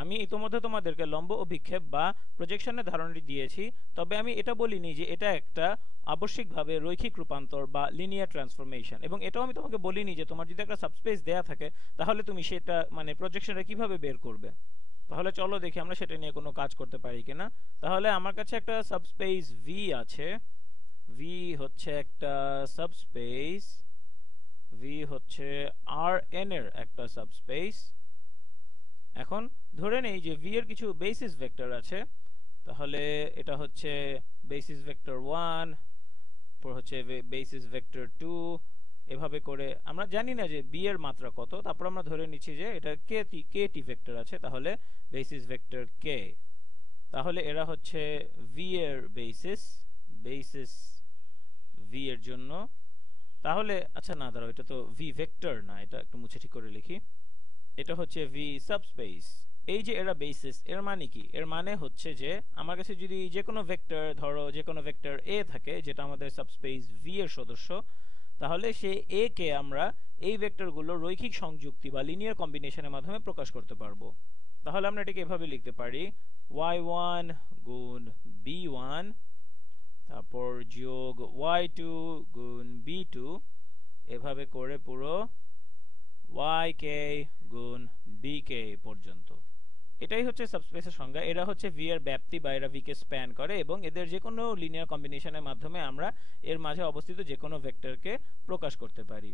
আমি ইতোমধ্যে তোমাদেরকে লম্ব অভিক্ষেপ বা প্রজেকশনের ধারণাটি দিয়েছি, তবে আমি এটা বলিনি যে এটা একটা আবশ্যিকভাবে রৈখিক রূপান্তর বা লিনিয়ার ট্রান্সফরমেশন, এবং এটাও আমি তোমাকে বলিনি যে তোমার যদি একটা সাবস্পেস দেয়া থাকে তাহলে তুমি সেটা মানে প্রজেকশনটা কিভাবে বের করবে। তাহলে চলো দেখি আমরা সেটা নিয়ে কোনো কাজ করতে পারি কিনা। তাহলে আমার কাছে একটা সাবস্পেস ভি আছে। ভি হচ্ছে একটা সাবস্পেস, ভি হচ্ছে আর এন এর একটা সাবস্পেস। এখন ধরে নেই যে ভি এর কিছু বেসিস ভেক্টর আছে। তাহলে এটা হচ্ছে বেসিস ভেক্টর 1, পর হচ্ছে বেসিস ভেক্টর 2। এভাবে করে আমরা জানি না যে বি এর মাত্রা কত, তারপর আমরা ধরে নিচ্ছি যে এটা কে টি ভেক্টর আছে, তাহলে বেসিস ভেক্টর কে। তাহলে এরা হচ্ছে ভি এর বেসিস, বেসিস ভি এর জন্য। তাহলে আচ্ছা না দাঁড়াও, এটা তো ভি ভেক্টর না, এটা একটু মুছে ঠিক করে লিখি। এটা হচ্ছে ভি সাবস্পেস। এই যে এরা বেসিস, এর মানে কি? এর মানে হচ্ছে যে আমার কাছে যদি যে কোনো ভেক্টর, ধরো যে কোনো ভেক্টর এ থাকে যেটা আমাদের সাবস্পেস ভি এর সদস্য, তাহলে সে এ কে আমরা এই ভেক্টরগুলো রৈখিক সংযুক্তি বা লিনিয়ার কম্বিনেশনের মাধ্যমে প্রকাশ করতে পারবো। তাহলে আমরা এটাকে এভাবে লিখতে পারি, y1 গুণ b1, তারপর যোগ y2 গুণ b2, এভাবে করে পুরো yk গুণ bk পর্যন্ত। এটাই হচ্ছে সাবস্পেসের সংজ্ঞা। এরা হচ্ছে ভি এর ব্যাপ্তি বা এরা ভি কে স্প্যান করে, এবং এদের যে কোনো লিনিয়ার কম্বিনেশনের মাধ্যমে আমরা এর মাঝে অবস্থিত যে কোনো ভেক্টরকে প্রকাশ করতে পারি।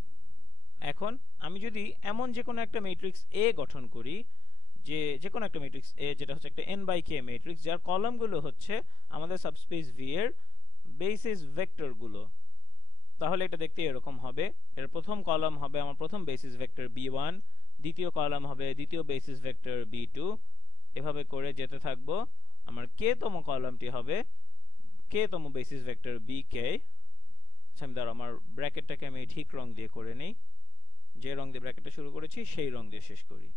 এখন আমি যদি এমন যে কোনো একটা ম্যাট্রিক্স এ গঠন করি, যে কোনো একটা ম্যাট্রিক্স এ যেটা হচ্ছে একটা n বাই কে ম্যাট্রিক্স, যার কলামগুলো হচ্ছে আমাদের সাবস্পেস ভি এর বেসিস ভেক্টরগুলো, তাহলে এটা দেখতে এরকম হবে। এর প্রথম কলাম হবে আমার প্রথম বেসিস ভেক্টর b1, দ্বিতীয় কলাম হবে দ্বিতীয় বেসিস ভেক্টর b2, এভাবে করে যেতে থাকবো। আমার কে তম কলামটি হবে কে তম বেসিস ভেক্টর bk। আচ্ছা আমি দাঁড়াও, আমার ব্র্যাকেটটাকে আমি ঠিক রং দিয়ে করে নেই, যে রং দিয়ে ব্র্যাকেটটা শুরু করেছি সেই রং দিয়ে শেষ করি।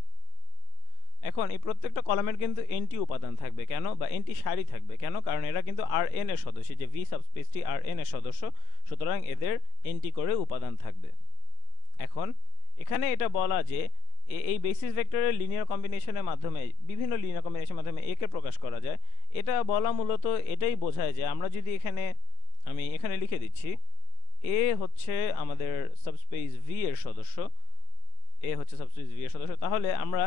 এখন এই প্রত্যেকটা কলামের কিন্তু এনটি উপাদান থাকবে কেন, বা এনটি সারি থাকবে কেন? কারণ এরা কিন্তু আর এন এর সদস্য, যে ভি সাবস্পেসটি আর এন এর সদস্য, সুতরাং এদের এনটি করে উপাদান থাকবে। এখন এখানে এটা বলা যে এই বেসিস ভেক্টরের লিনিয়ার কম্বিনেশনের মাধ্যমে, বিভিন্ন লিনিয়ার কম্বিনেশনের মাধ্যমে একে প্রকাশ করা যায়। এটা বলা মূলত এটাই বোঝায় যে আমরা যদি এখানে, আমি এখানে লিখে দিচ্ছি, এ হচ্ছে আমাদের সাবস্পেস ভি এর সদস্য, এ হচ্ছে সাবস্পেস ভি এর সদস্য, তাহলে আমরা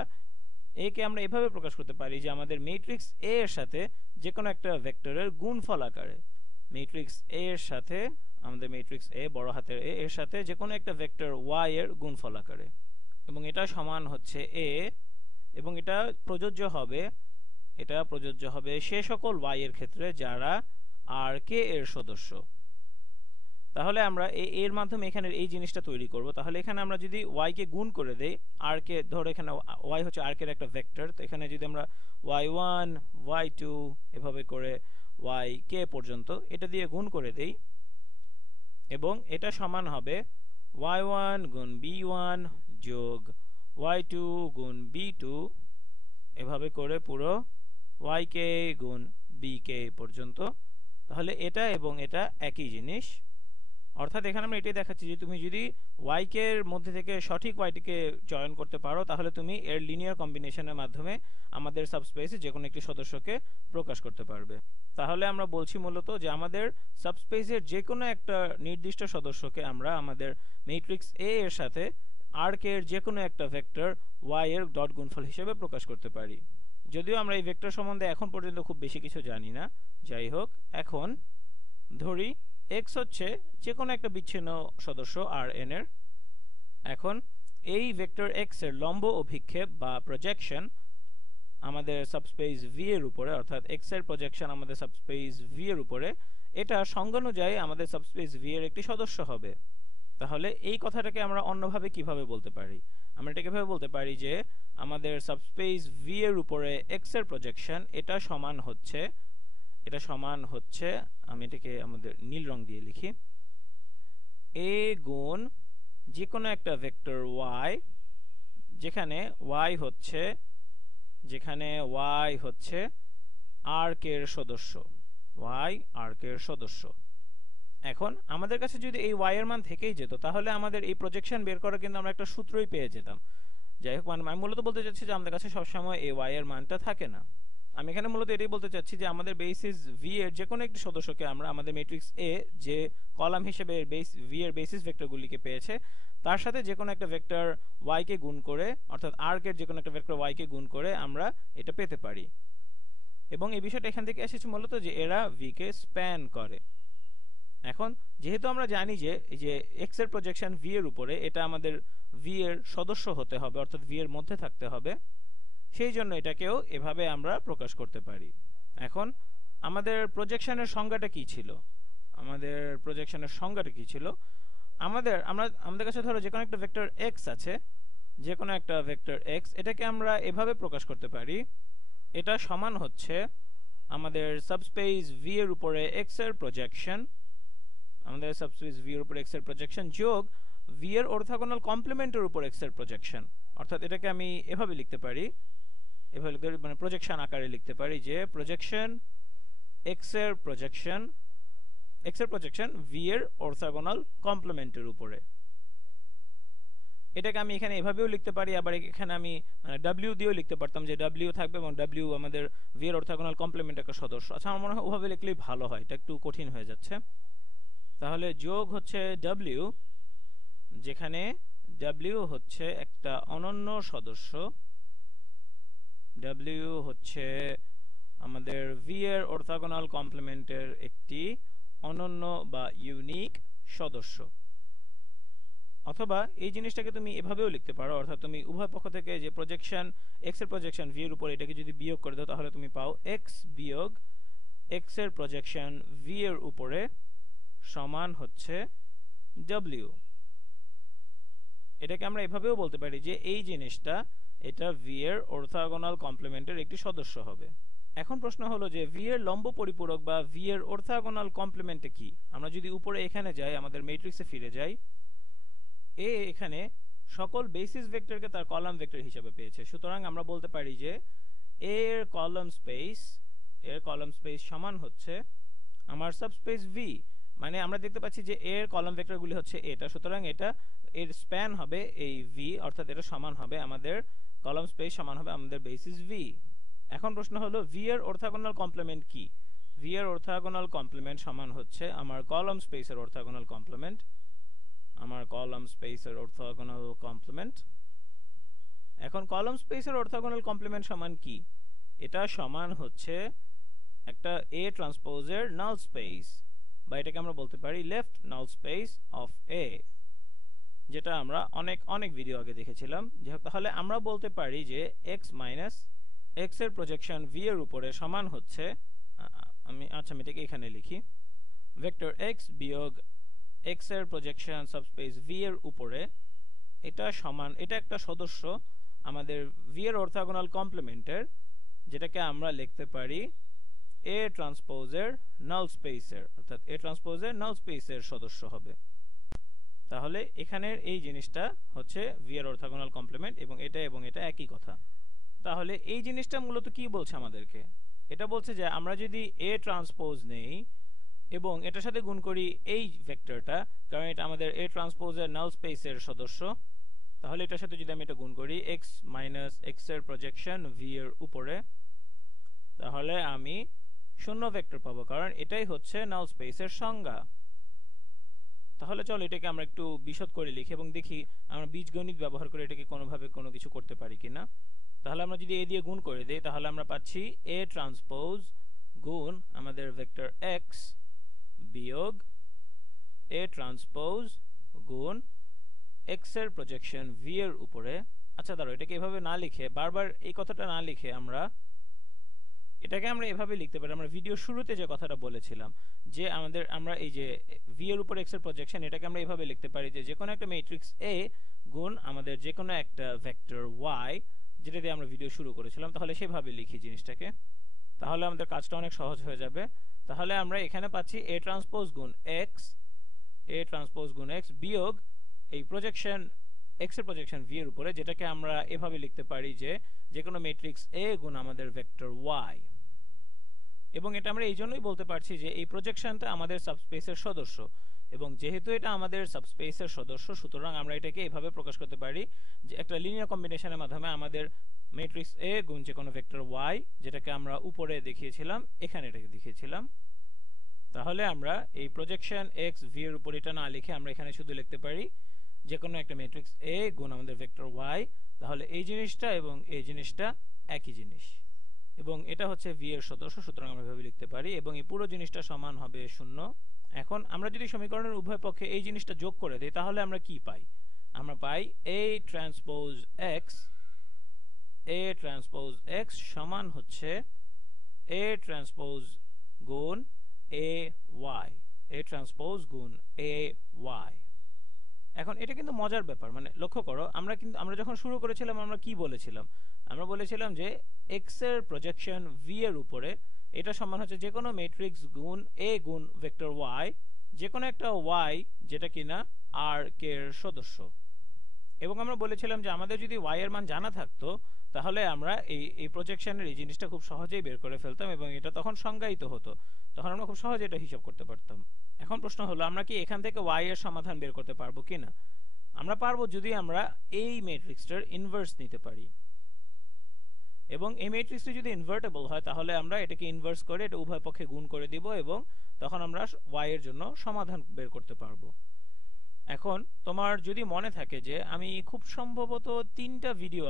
একে আমরা এভাবে প্রকাশ করতে পারি যে আমাদের ম্যাট্রিক্স এ এর সাথে যে কোনো একটা ভেক্টরের গুণফল আকারে, ম্যাট্রিক্স এ এর সাথে, আমাদের ম্যাট্রিক্স এ বড় হাতের এ এর সাথে যে কোনো একটা ভেক্টর ওয়াই এর গুণফল আকারে, এবং এটা সমান হচ্ছে এ, এবং এটা প্রযোজ্য হবে, এটা প্রযোজ্য হবে সে সকল ওয়াই এর ক্ষেত্রে যারা আর কে এর সদস্য। তাহলে আমরা এর মাধ্যমে এখানে এই জিনিসটা তৈরি করব। তাহলে এখানে আমরা যদি y কে গুণ করে দেই, r কে ধরো, এখানে y হচ্ছে r কে একটা ভেক্টর, তো এখানে যদি আমরা y1 y2 এভাবে করে yk পর্যন্ত এটা দিয়ে গুণ করে দেই, এবং এটা সমান হবে y1 গুণ b1 যোগ y2 গুণ b2, এভাবে করে পুরো yk গুণ bk পর্যন্ত। তাহলে এটা এবং এটা একই জিনিস। অর্থাৎ এখানে আমরা এটাই দেখাচ্ছি যে তুমি যদি y কে এর মধ্যে থেকে সঠিক y টিকে চয়ন করতে পারো, তাহলে তুমি এর লিনিয়ার কম্বিনেশনের মাধ্যমে আমাদের সাবস্পেসে যে কোনো একটি সদস্যকে প্রকাশ করতে পারবে। তাহলে আমরা বলছি মূলত যে আমাদের সাবস্পেসের যে কোনো একটা নির্দিষ্ট সদস্যকে আমরা আমাদের ম্যাট্রিক্স এ এর সাথে আর কে এর যে কোনো একটা ভেক্টর y এর ডট গুণফল হিসেবে প্রকাশ করতে পারি। যদিও আমরা এই ভেক্টর সম্বন্ধে এখন পর্যন্ত খুব বেশি কিছু জানি না, যাই হোক, এখন ধরি x হচ্ছে যে কোনো একটা বিচ্ছিন্ন সদস্য আর এন এর। এখন এই ভেক্টর x এর লম্ব অভিক্ষেপ বা প্রজেকশন আমাদের সাবস্পেস ভি এর উপরে, অর্থাৎ x এর প্রজেকশন আমাদের সাবস্পেস ভি এর উপরে, এটা সংজ্ঞানুযায়ী আমাদের সাবস্পেস ভি এর একটি সদস্য হবে। তাহলে এই কথাটাকে আমরা অন্যভাবে কিভাবে বলতে পারি? আমরা এটাকে এভাবে বলতে পারি যে আমাদের সাবস্পেস ভি এর উপরে x এর প্রজেকশন এটা সমান হচ্ছে, আমি এটাকে আমাদের নীল রং দিয়ে লিখি, a গুণ যে কোনো একটা ভেক্টর y, যেখানে y হচ্ছে আর কে এর সদস্য, y আর কে এর সদস্য। এখন আমাদের কাছে যদি এই y এর মান থেকেই যেত, তাহলে আমাদের এই প্রজেকশন বের করা কিন্তু আমরা একটা সূত্রই পেয়ে যেতাম, যাই হোক, আমি মূলত বলতে চাচ্ছি যে আমাদের কাছে সবসময় এই ওয়াই এর মানটা থাকে না। আমি এখানে মূলত এটাই বলতে চাচ্ছি যে আমাদের বেসিস ভি এর যে কোনো একটি সদস্যকে আমরা আমাদের ম্যাট্রিক্স এ যে কলাম হিসেবে বেস ভি এর বেসিস ভেক্টরগুলিকে পেয়েছে তার সাথে যে কোনো একটা ভেক্টর ওয়াই কে গুণ করে, অর্থাৎ আর্ক এর যে কোনো একটা ভেক্টর ওয়াই কে গুণ করে আমরা এটা পেতে পারি। এবং এই বিষয়টা এখান থেকে এসেছে মূলত যে এরা ভি কে স্প্যান করে। এখন যেহেতু আমরা জানি যে এই যে এক্স এর প্রজেকশন ভি এর উপরে, এটা আমাদের ভি এর সদস্য হতে হবে, অর্থাৎ ভি এর মধ্যে থাকতে হবে, সেই জন্য এটাকেও এভাবে আমরা প্রকাশ করতে পারি। এখন আমাদের প্রজেকশনের সংজ্ঞাটা কি ছিল? আমাদের কাছে ধরো যে কোনো একটা ভেক্টর এক্স আছে, যে কোনো একটা ভেক্টর এক্স, এটাকে আমরা এভাবে প্রকাশ করতে পারি, এটা সমান হচ্ছে আমাদের সাবস্পেস ভি এর উপরে এক্স এর প্রজেকশন, যোগ ভি এর অর্থোগোনাল কমপ্লিমেন্টের উপর এক্স এর প্রজেকশন। অর্থাৎ এটাকে আমি এভাবে লিখতে পারি, মানে প্রজেকশন আকারে লিখতে পারি যে প্রজেকশন এক্স এর প্রজেকশন ভি এর অর্থোগোনাল কমপ্লিমেন্টের উপরে। এটাকে আমি এখানে এভাবেও লিখতে পারি, আবার এখানে আমি ডাব্লিউ দিয়েও লিখতে পারতাম যে ডাব্লিউ থাকবে এবং ডাব্লিউ আমাদের ভি এর অর্থোগোনাল কমপ্লিমেন্ট একটা সদস্য। আচ্ছা, আমার মনে হয় ওভাবে লিখলেই ভালো হয়, এটা একটু কঠিন হয়ে যাচ্ছে। তাহলে যোগ হচ্ছে ডাব্লিউ, যেখানে ডাব্লিউ হচ্ছে একটা অনন্য সদস্য, ডাব্লিউ হচ্ছে আমাদের ভি এর অর্থোগোনাল কমপ্লিমেন্টের একটি অনন্য বা ইউনিক সদস্য। অথবা এই জিনিসটাকে তুমি এভাবেও লিখতে পারো, অর্থাৎ তুমি উভয় পক্ষ থেকে যে প্রজেকশন এক্স এর প্রজেকশন ভি এর উপর, এটাকে যদি বিয়োগ করে দাও তাহলে তুমি পাও এক্স বিয়োগ এক্স এর প্রজেকশন ভি এর উপরে সমান হচ্ছে ডাব্লিউ। এটাকে আমরা এভাবেও বলতে পারি যে এই জিনিসটা এটা ভি এর অর্থোগোনাল কমপ্লিমেন্টের একটি সদস্য হবে। এখন প্রশ্ন হলো যে ভি এর লম্ব পরিপূরক বা ভি এর অর্থোগোনাল কমপ্লিমেন্টে কি? আমরা যদি উপরে এখানে যাই, আমাদের ম্যাট্রিক্সে ফিরে যাই, এ এখানে সকল বেসিস ভেক্টরকে তার কলাম ভেক্টর হিসেবে পেয়েছে। সুতরাং আমরা বলতে পারি যে এর কলাম স্পেস সমান হচ্ছে আমার সাবস্পেস ভি। মানে আমরা দেখতে পাচ্ছি যে এর কলাম ভেক্টরগুলি হচ্ছে এটা, সুতরাং এটা এর স্প্যান হবে এই ভি, অর্থাৎ এটা সমান হবে আমাদের কলাম স্পেস সমান হবে আমাদের বেসিস ভি। এখন প্রশ্ন হলো ভি এর অর্থোগোনাল কমপ্লিমেন্ট কি? ভি এর অর্থোগোনাল কমপ্লিমেন্ট সমান হচ্ছে আমার কলাম স্পেসের অর্থোগোনাল কমপ্লিমেন্ট, এখন কলাম স্পেসের অর্থোগোনাল কমপ্লিমেন্ট সমান কি? এটা সমান হচ্ছে একটা এ ট্রান্সপোজের নাল স্পেস, বা এটাকে আমরা বলতে পারি লেফট নাল স্পেস অফ এ, যেটা আমরা অনেক ভিডিও আগে দেখেছিলাম। তাহলে আমরা বলতে পারি যে এক্স মাইনাস এক্স এর প্রজেকশন ভি এর উপরে সমান হচ্ছে, আমি এটাকে এখানে লিখি, ভেক্টর এক্স বিয়োগ এক্স এর প্রজেকশন সাবস্পেস ভি এর উপরে, এটা সমান, এটা একটা সদস্য আমাদের ভি এর অর্থোগোনাল কমপ্লিমেন্টের, যেটাকে আমরা লিখতে পারি এ ট্রান্সপোজের নাল স্পেসের, অর্থাৎ এ ট্রান্সপোজের নাল স্পেসের সদস্য হবে। তাহলে এখানের এই জিনিসটা হচ্ছে ভি এর অর্থোগোনাল কমপ্লিমেন্ট, এবং এটা একই কথা। তাহলে এই জিনিসটা মূলত কি বলছে আমাদেরকে? এটা বলছে যে আমরা যদি এ ট্রান্সপোজ নেই এবং এটার সাথে গুণ করি এই ভেক্টরটা, কারণ এটা আমাদের এ ট্রান্সপোজের নাল স্পেসের সদস্য, তাহলে এটার সাথে যদি আমি এটা গুণ করি এক্স মাইনাস এক্স এর প্রজেকশন ভি এর উপরে, তাহলে আমি শূন্য ভেক্টর পাবো, কারণ এটাই হচ্ছে নাল স্পেসের সংজ্ঞা। তাহলে চলো এটাকে আমরা একটু বিশদ করে লিখি এবং দেখি আমরা বীজগণিত ব্যবহার করে এটাকে কোনোভাবে কোনো কিছু করতে পারি কিনা। তাহলে আমরা যদি এ দিয়ে গুণ করে দিই, তাহলে আমরা পাচ্ছি এ ট্রান্সপোজ গুণ আমাদের ভেক্টর এক্স বিয়োগ এ ট্রান্সপোজ গুণ এক্স এর প্রজেকশন ভি এর উপরে। আচ্ছা দাঁড়াও, এটাকে এভাবে না লিখে, বারবার এই কথাটা না লিখে এটাকে আমরা এভাবে লিখতে পারি। আমরা ভিডিও শুরুতে যে কথাটা বলেছিলাম যে আমরা এই যে ভি এর উপর এক্স এর প্রজেকশন, এটাকে আমরা এভাবে লিখতে পারি যে কোনো একটা ম্যাট্রিক্স এ গুণ আমাদের যে কোনো একটা ভেক্টর ওয়াই, যেটা দিয়ে আমরা ভিডিও শুরু করেছিলাম। তাহলে সেভাবে লিখি জিনিসটাকে, তাহলে আমাদের কাজটা অনেক সহজ হয়ে যাবে। তাহলে আমরা এখানে পাচ্ছি এ ট্রান্সপোজ গুণ এক্স বিয়োগ এই প্রজেকশন এক্স এর প্রজেকশন ভি এর উপরে, যেটাকে আমরা এভাবে লিখতে পারি যে কোনো ম্যাট্রিক্স এ গুণ আমাদের ভেক্টর ওয়াই। এবং এটা আমরা এই জন্যই বলতে পারছি যে এই প্রজেকশনটা আমাদের সাবস্পেসের সদস্য, এবং যেহেতু এটা আমাদের সাবস্পেসের সদস্য, সুতরাং আমরা এটাকে এভাবে প্রকাশ করতে পারি যে একটা লিনিয়ার কম্বিনেশনের মাধ্যমে আমাদের ম্যাট্রিক্স এ গুণ যে কোনো ভেক্টর ওয়াই, যেটাকে আমরা উপরে দেখিয়েছিলাম, এখানে এটাকে দেখিয়েছিলাম। তাহলে আমরা এই প্রজেকশন এক্স ভি এর উপর এটা না লিখে আমরা এখানে শুধু লিখতে পারি যে কোনো একটা ম্যাট্রিক্স এ গুণ আমাদের ভেক্টর ওয়াই। তাহলে এই জিনিসটা এবং এই জিনিসটা একই জিনিস, এবং এটা হচ্ছে ভি এর সদস্য, সুতরাং আমরা এভাবে লিখতে পারি, এবং এই পুরো জিনিসটা সমান হবে 0। এখন আমরা যদি সমীকরণের উভয় পক্ষে এই জিনিসটা যোগ করে দিই তাহলে আমরা কি পাই? আমরা পাই এ ট্রান্সপোজ এক্স সমান হচ্ছে এ ট্রান্সপোজ গুণ এ ওয়াই, এ ট্রান্সপোজ গুণ এ ওয়াই। এখন এটা কিন্তু মজার ব্যাপার, মানে লক্ষ্য করো, আমরা যখন শুরু করেছিলাম আমরা কি বলেছিলাম? আমরা বলেছিলাম যে এক্স এর প্রজেকশন ভি এর উপরে এটা সমান হচ্ছে যে কোনো ম্যাট্রিক্স গুণ এ গুণ ভেক্টর ওয়াই, যে কোনো একটা ওয়াই যেটা কিনা আর কে এর সদস্য। এবং আমরা বলেছিলাম যে আমাদের যদি ওয়াই এর মান জানা থাকতো তাহলে আমরা এই প্রজেকশনের এই জিনিসটা খুব সহজেই বের করে ফেলতাম, এবং এটা তখন সংজ্ঞায়িত হতো, তখন আমরা খুব সহজে এটা হিসাব করতে পারতাম। এখন প্রশ্ন হলো আমরা কি এখান থেকে ওয়াই এর সমাধান বের করতে পারবো কিনা? আমরা পারবো যদি আমরা এই ম্যাট্রিক্সটার ইনভার্স নিতে পারি, এবং এই ম্যাট্রিক্সটি যদি ইনভার্টেবল হয় তাহলে আমরা এটাকে ইনভার্স করে এটা উভয় পক্ষে গুণ করে দিব, এবং তখন আমরা ওয়াই এর জন্য সমাধান বের করতে পারবো। এখন তোমার যদি মনে থাকে যে আমি খুব সম্ভবত 3টা ভিডিও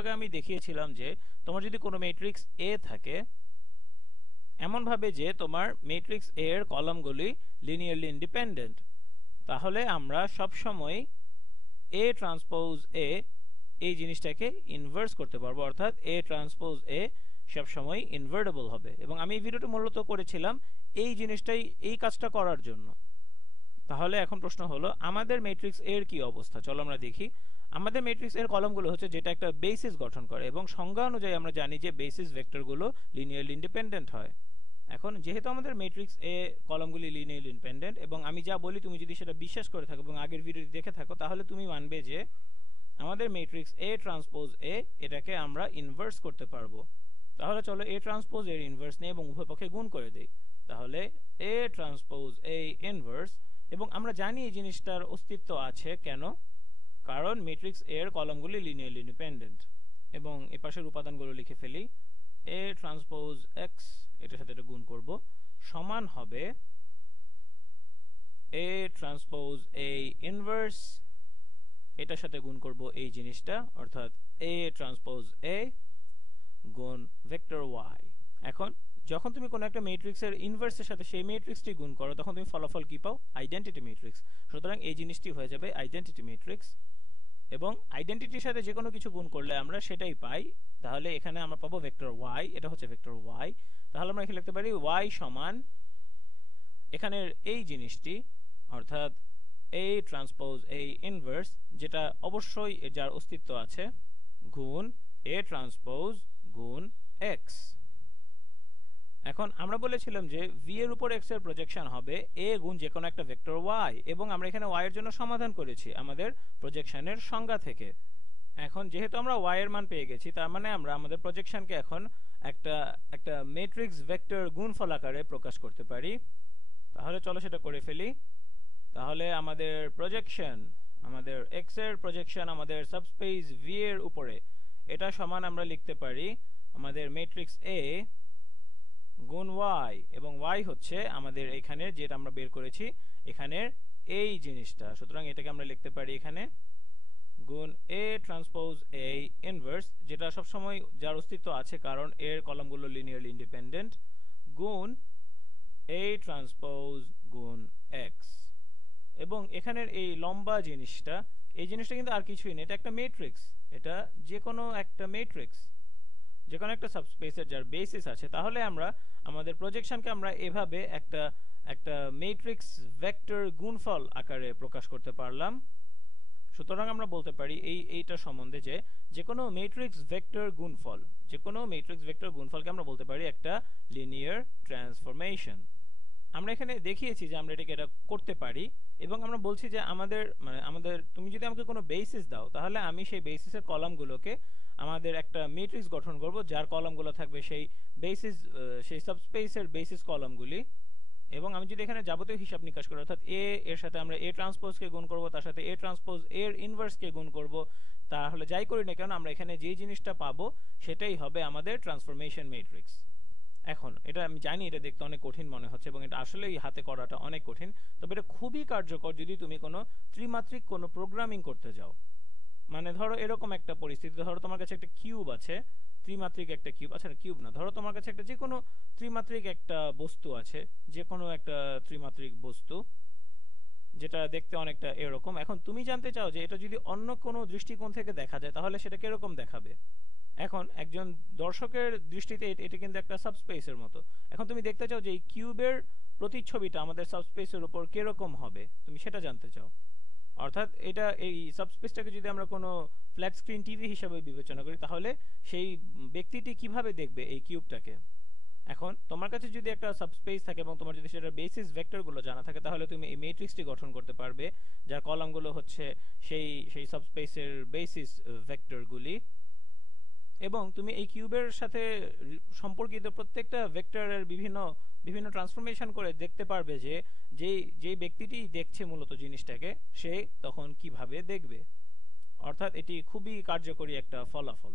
আগে আমি দেখিয়েছিলাম যে তোমার যদি কোনো ম্যাট্রিক্স এ থাকে এমন ভাবে যে তোমার ম্যাট্রিক্স এ এর কলামগুলি লিনিয়ারলি ইন্ডিপেন্ডেন্ট, তাহলে আমরা সব সময় এ ট্রান্সপোজ এ এই জিনিসটাকে ইনভার্স করতে পারবো, অর্থাৎ এ ট্রান্সপোজ এ সব সময় ইনভার্টেবল হবে। এবং আমি এই ভিডিওটা মূলত করেছিলাম এই কাজটা করার জন্য। তাহলে এখন প্রশ্ন হলো আমাদের ম্যাট্রিক্স এর কি অবস্থা? চলো আমরা দেখি। আমাদের ম্যাট্রিক্স এর কলামগুলো হচ্ছে যেটা একটা বেসিস গঠন করে, এবং সংজ্ঞা অনুযায়ী আমরা জানি যে বেসিস ভেক্টরগুলো লিনিয়ারলি ইন্ডিপেন্ডেন্ট হয়। এখন যেহেতু আমাদের ম্যাট্রিক্স এ কলামগুলি লিনিয়ারলি ইন্ডিপেন্ডেন্ট, এবং আমি যা বলি তুমি যদি সেটা বিশ্বাস করে থাকো এবং আগের ভিডিওটি দেখে থাকো তাহলে তুমি মানবে যে আমাদের ম্যাট্রিক্স এ ট্রান্সপোজ এ এটাকে আমরা ইনভার্স করতে পারবো। তাহলে চলো এ ট্রান্সপোজ এর ইনভার্স নিয়ে এবং উভয় পক্ষে গুণ করে দেই। তাহলে এ ট্রান্সপোজ এ ইনভার্স, এবং আমরা জানি এই জিনিসটার অস্তিত্ব আছে কেন? কারণ ম্যাট্রিক্স এ এর কলামগুলি লিনিয়ারলি ইন্ডিপেন্ডেন্ট। এবং এই পাশের উপাদানগুলো লিখে ফেলি, এ ট্রান্সপোজ এক্স এটার সাথে এটা গুণ করব সমান হবে এ ট্রান্সপোজ এ ইনভার্স, এটার সাথে গুণ করব এই জিনিসটা, অর্থাৎ এ ট্রান্সপোজ এ গুণ ভেক্টর ওয়াই। এখন যখন তুমি কোনো একটা ম্যাট্রিক্সের ইনভার্সের সাথে সেই ম্যাট্রিক্সটি গুণ করো তখন তুমি ফলাফল কি পাও? Identity matrix. সুতরাং এই জিনিসটি হয়ে যাবে আইডেন্টিটি ম্যাট্রিক্স, এবং আইডেন্টিটির সাথে যে কোনো কিছু গুণ করলে আমরা সেটাই পাই। তাহলে এখানে আমরা পাবো ভেক্টর ওয়াই, এটা হচ্ছে ভেক্টর ওয়াই। তাহলে আমরা এখানে লিখতে পারি ওয়াই সমান এখানের এই জিনিসটি, অর্থাৎ এ ট্রান্সপোজ এ ইনভার্স, যেটা অবশ্যই যার অস্তিত্ব আছে, গুণ এ ট্রান্সপোজ গুণ এক্স। এখন আমরা বলেছিলাম যে ভি এর উপর এক্স এর প্রজেকশন হবে এ গুণ যে কোনো একটা ভেক্টর ওয়াই, এবং আমরা এখানে ওয়াই এর জন্য সমাধান করেছি আমাদের প্রজেকশনের সংজ্ঞা থেকে। এখন যেহেতু আমরা ওয়াই এর মান পেয়ে গেছি, তার মানে আমরা আমাদের প্রজেকশনকে এখন একটা ম্যাট্রিক্স ভেক্টর গুণফল আকারে প্রকাশ করতে পারি। তাহলে চলো সেটা করে ফেলি। তাহলে আমাদের প্রজেকশন, আমাদের এক্স এর প্রজেকশন আমাদের সাবস্পেস ভি এর উপরে, এটা সমান আমরা লিখতে পারি আমাদের ম্যাট্রিক্স এ গুণ ওয়াই, এবং ওয়াই হচ্ছে আমাদের এখানে যেটা আমরা বের করেছি এখানের এই জিনিসটা। সুতরাং এটাকে আমরা লিখতে পারি এখানে গুণ এ ট্রান্সপোজ এ ইনভার্স, যেটা সব সময় যার অস্তিত্ব আছে কারণ এর কলামগুলো লিনিয়ারলি ইন্ডিপেন্ডেন্ট, গুণ এ ট্রান্সপোজ গুণ এক্স। এবং এখানের এই লম্বা জিনিসটা, এই জিনিসটা কিন্তু আর কিছুই না, এটা একটা ম্যাট্রিক্স। এটা যে কোনো একটা ম্যাট্রিক্স, যে কোনো একটা সাবস্পেসের যার বেসিস আছে। তাহলে আমরা আমাদের প্রজেকশনকে আমরা এভাবে একটা ম্যাট্রিক্স ভেক্টর গুণফল আকারে প্রকাশ করতে পারলাম। সুতরাং আমরা বলতে পারি এইটা সম্বন্ধে যে কোনো ম্যাট্রিক্স ভেক্টর গুণফলকে আমরা বলতে পারি একটা লিনিয়ার ট্রান্সফরমেশন। আমরা এখানে দেখিয়েছি যে আমরা এটা করতে পারি, এবং আমরা বলছি যে আমাদের তুমি যদি আমাকে কোনো বেসিস দাও তাহলে আমি সেই বেসিসের কলামগুলোকে আমাদের একটা ম্যাট্রিক্স গঠন করব যার কলামগুলো থাকবে সেই সাবস্পেসের বেসিস কলামগুলি, এবং আমি যদি এখানে যাবতীয় হিসাব নিকাশ করি, অর্থাৎ এ এর সাথে আমরা এ ট্রান্সপোজকে গুণ করব, তার সাথে এ ট্রান্সপোজ এর ইনভার্সকে গুণ করব, তাহলে যাই করি না কেন আমরা এখানে যে জিনিসটা পাবো সেটাই হবে আমাদের ট্রান্সফরমেশন ম্যাট্রিক্স। এখন এটা আমি জানি এটা দেখতে অনেক কঠিন মনে হচ্ছে এবং এটা আসলেই হাতে করাটা অনেক কঠিন, তবে এটা খুবই কার্যকর যদি তুমি কোনো ত্রিমাত্রিক কোনো প্রোগ্রামিং করতে যাও। মানে ধরো এরকম একটা পরিস্থিতি, ধরো তোমার কাছে একটা কিউব আছে, ত্রিমাত্রিক একটা কিউব, আচ্ছা কিউব না, ধরো তোমার কাছে একটা যে কোনো ত্রিমাত্রিক একটা বস্তু আছে, যে কোনো একটা ত্রিমাত্রিক বস্তু যেটা দেখতে অনেকটা এরকম। এখন তুমি জানতে চাও যে এটা যদি অন্য কোনো দৃষ্টিকোণ থেকে দেখা যায় তাহলে সেটা কিরকম দেখাবে। এখন একজন দর্শকের দৃষ্টিতে এটা কিন্তু একটা সাবস্পেসের মতো। এখন তুমি দেখতে চাও যে এই কিউবের প্রতিচ্ছবিটা আমাদের সাবস্পেসের উপর কিরকম হবে, তুমি সেটা জানতে চাও। অর্থাৎ এটা এই সাবস্পেসটাকে যদি আমরা কোনো ফ্ল্যাট স্ক্রিন টিভি হিসাবে বিবেচনা করি তাহলে সেই ব্যক্তিটি কিভাবে দেখবে এই কিউবটাকে। এখন তোমার কাছে যদি একটা সাবস্পেস থাকে এবং তোমার যদি সেটার বেসিস ভেক্টরগুলো জানা থাকে তাহলে তুমি এই ম্যাট্রিক্সটি গঠন করতে পারবে, যার কলামগুলো হচ্ছে সেই সেই সাবস্পেসের বেসিস ভেক্টরগুলি। এবং তুমি এই কিউবের সাথে সম্পর্কিত প্রত্যেকটা ভেক্টরের বিভিন্ন বিভিন্ন ট্রান্সফরমেশন করে দেখতে পারবে যে যেই ব্যক্তিটি দেখছে মূলত জিনিসটাকে সে তখন কিভাবে দেখবে। অর্থাৎ এটি খুবই কার্যকরী একটা ফলাফল।